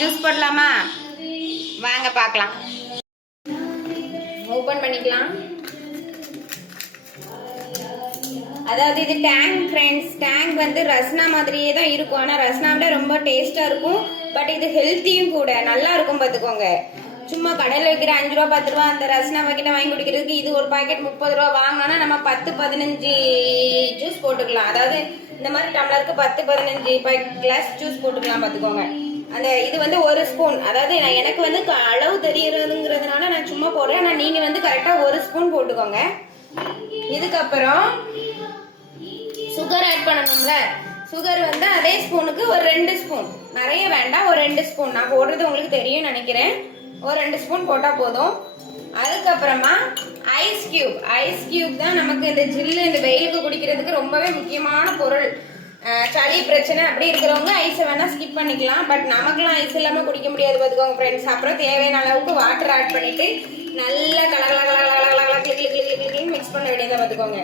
Juice போடலாமா? வாங்க பார்க்கலாம். ஓபன் பண்ணிக்கலாம். அதாவது இது டேங் ஃப்ரெண்ட்ஸ். டேங் வந்து ரஸ்னா மாதிரியே தான் இருக்கும். ஆனால் ரஸ்னாவிட ரொம்ப டேஸ்ட்டாக இருக்கும். பட் இது ஹெல்த்தியும் கூட, நல்லா இருக்கும் பார்த்துக்கோங்க. சும்மா கடையில் வைக்கிற 5 ரூபா 10 ரூபா அந்த ரஸ்னா பாக்கெட்டை வாங்கி குடிக்கிறதுக்கு இது ஒரு பாக்கெட் 30 ரூபா வாங்கினோன்னா நம்ம 10-15 ஜூஸ் போட்டுக்கலாம். அதாவது இந்த மாதிரி டம்ளருக்கு 10-15 கிளாஸ் ஜூஸ் போட்டுக்கலாம் பார்த்துக்கோங்க. அந்த இது வந்து 1 ஸ்பூன், அதாவது எனக்கு வந்து அளவு தெரியறதுங்கிறதுனால நான் சும்மா போடுறேன். ஆனால் நீங்கள் வந்து கரெக்டாக 1 ஸ்பூன் போட்டுக்கோங்க. இதுக்கப்புறம் சுகர் ஆட் பண்ணணும்ல. சுகர் வந்து அதே ஸ்பூனுக்கு ஒரு 2 ஸ்பூன், நிறைய வேண்டாம், ஒரு 2 ஸ்பூன். நான் போடுறது உங்களுக்கு தெரியும் நினைக்கிறேன். ஒரு 2 ஸ்பூன் போட்டால் போதும். அதுக்கப்புறமா ஐஸ் கியூப் தான் நமக்கு இந்த ஜில்லு இந்த வெயிலுக்கு குடிக்கிறதுக்கு ரொம்பவே முக்கியமான பொருள். சளி பிரச்சனை அப்படி இருக்கிறவங்க ஐஸை வேணால் ஸ்கிப் பண்ணிக்கலாம். பட் நமக்குலாம் ஐஸ் இல்லாமல் குடிக்க முடியாது பார்த்துக்கோங்க ஃப்ரெண்ட்ஸ். அப்புறம் தேவையான அளவுக்கு வாட்டர் ஆட் பண்ணிவிட்டு நல்லா மிக்ஸ் பண்ண வேண்டியதை பார்த்துக்கோங்க.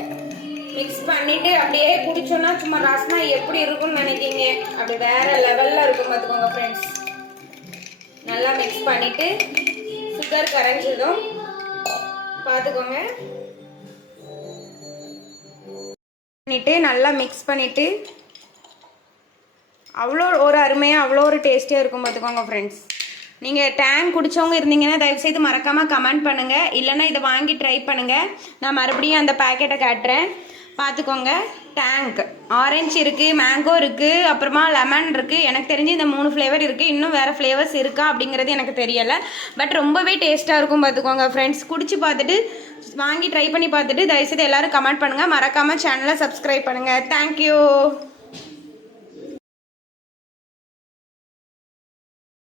மிக்ஸ் பண்ணிவிட்டு அப்படியே குடிச்சோன்னா சும்மா ரஸ்னா எப்படி இருக்கும்னு நினைக்கிங்க, அப்படி வேற லெவலில் இருக்கும் பார்த்துக்கோங்க ஃப்ரெண்ட்ஸ். நல்லா மிக்ஸ் பண்ணிவிட்டு சுகர் கரைஞ்சதும் பார்த்துக்கோங்க. பண்ணிவிட்டு நல்லா மிக்ஸ் பண்ணிவிட்டு அவ்வளோ ஒரு அருமையாக அவ்வளோ ஒரு டேஸ்டியாக இருக்கும் பார்த்துக்கோங்க ஃப்ரெண்ட்ஸ். நீங்கள் டேங் குடித்தவங்க இருந்தீங்கன்னா தயவுசெய்து மறக்காமல் கமெண்ட் பண்ணுங்கள். இல்லைன்னா இதை வாங்கி ட்ரை பண்ணுங்கள். நான் மறுபடியும் அந்த பேக்கெட்டை காட்டுறேன் பார்த்துக்கோங்க. டேங்க் ஆரஞ்சு இருக்குது, மேங்கோ இருக்குது, அப்புறமா லெமன் இருக்குது. எனக்கு தெரிஞ்சு இந்த 3 ஃப்ளேவர் இருக்குது. இன்னும் வேறு ஃப்ளேவர்ஸ் இருக்கா அப்படிங்கிறது எனக்கு தெரியலை. பட் ரொம்பவே டேஸ்ட்டாக இருக்கும் பார்த்துக்கோங்க ஃப்ரெண்ட்ஸ். குடிச்சு பார்த்துட்டு வாங்கி ட்ரை பண்ணி பார்த்துட்டு தயவுசெய்து எல்லோரும் கமெண்ட் பண்ணுங்கள். மறக்காமல் சேனலை சப்ஸ்கிரைப் பண்ணுங்கள். தேங்க்யூ.